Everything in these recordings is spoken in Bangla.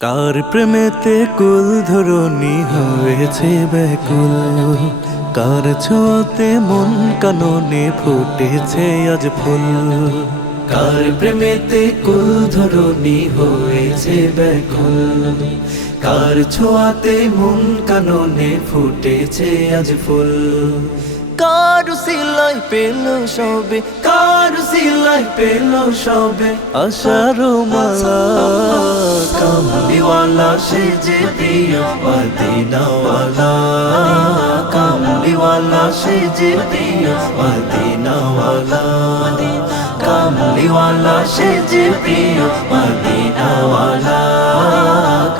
কার প্রেমেতে কুল ধরনি হয়েছে ব্যাকুল? কার ছোঁয়াতে মন কাননে ফুটেছে আজ ফুল? কার প্রেমেতে কুল ধরনি হয়েছে ব্যাকুল? কার ছোঁয়াতে মন কাননে ফুটেছে আজ ফুল? কার সিলাই পেল সবে? কার সিলাই পেল সবে? আশার মালা কামলিওয়ালা, সে যে প্রিয় মদিনাওয়ালা। কামলিওয়ালা, সে যে প্রিয় মদিনাওয়ালা। কামলিওয়ালা, সে যে প্রিয় মদিনাওয়ালা।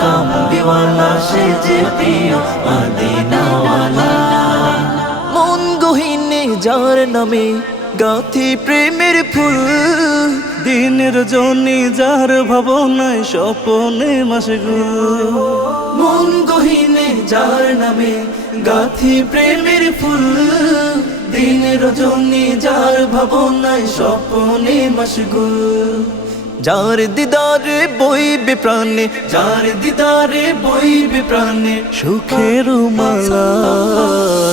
কামলিওয়ালা, সে যে প্রিয় মদিনাওয়ালা। মন গহিনে যার নামে গাথি প্রেমের ফুল, দিনের জনি যার ভাবনায় স্বপনে মাসগুল। মন গহিনে যার নামে গাথি প্রেমের ফুল, দিনের জনি যার ভাবনায় স্বপনে মাসগুল। যার দিদারে বইবে প্রাণে যার দিদারে বইবে প্রাণে সুখের মালা।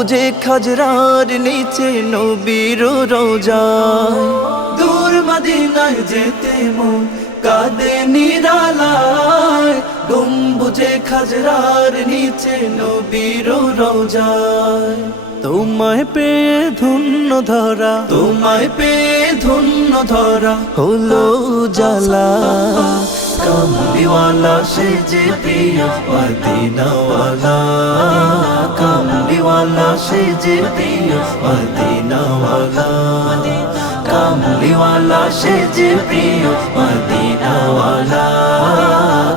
গুম্বুজে খাজরার নিচে নবীর রোজায় দূর মদিনায় যেতে মন কাঁদে নিরালায়। গুম্বুজে খাজরার নিচে নবীর রোজায় তোমায় পেয়ে ধন্য ধরা, তোমায় পেয়ে ধন্য ধরা হলো জ্বালা। কামলিওয়ালা সে যে প্রিয় মদিনাওয়ালা কামলিওয়ালা সে যে প্রিয় মদিনাওয়ালা কামলিওয়ালা সে যে প্রিয় মদিনাওয়ালা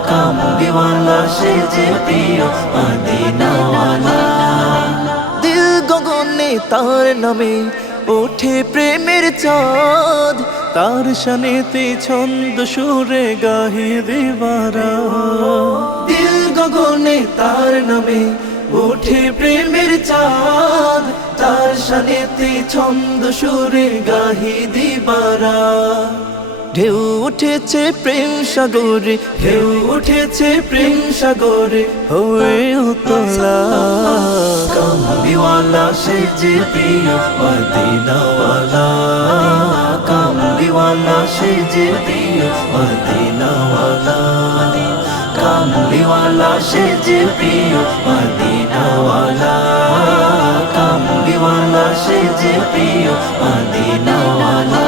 কামলিওয়ালা সে যে প্রিয় মদিনাওয়ালা দিল গগনে তার নামে ওঠে প্রেমের চাঁদ, তার শানেতে ছন্দ সুরে গাহি দেবারা। দিল গগনে তার নামে ওঠে প্রেমের চাঁদ, তার শানেতে ছন্দ সুরে গাহি দিবারা। ঢেউ উঠেছে প্রেম সাগরে, ঢেউ উঠেছে প্রেম সাগরে, হয়ে উতলা। কামলিওয়ালা, সে যে প্রিয় মদিনাওয়ালা। কামলিওয়ালা, সে যে প্রিয় মদিনাওয়ালা। কামলিওয়ালা, সে যে প্রিয় মদিনাওয়ালা। কামলিওয়ালা, সে যে প্রিয় মদিনাওয়ালা।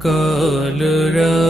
কালরা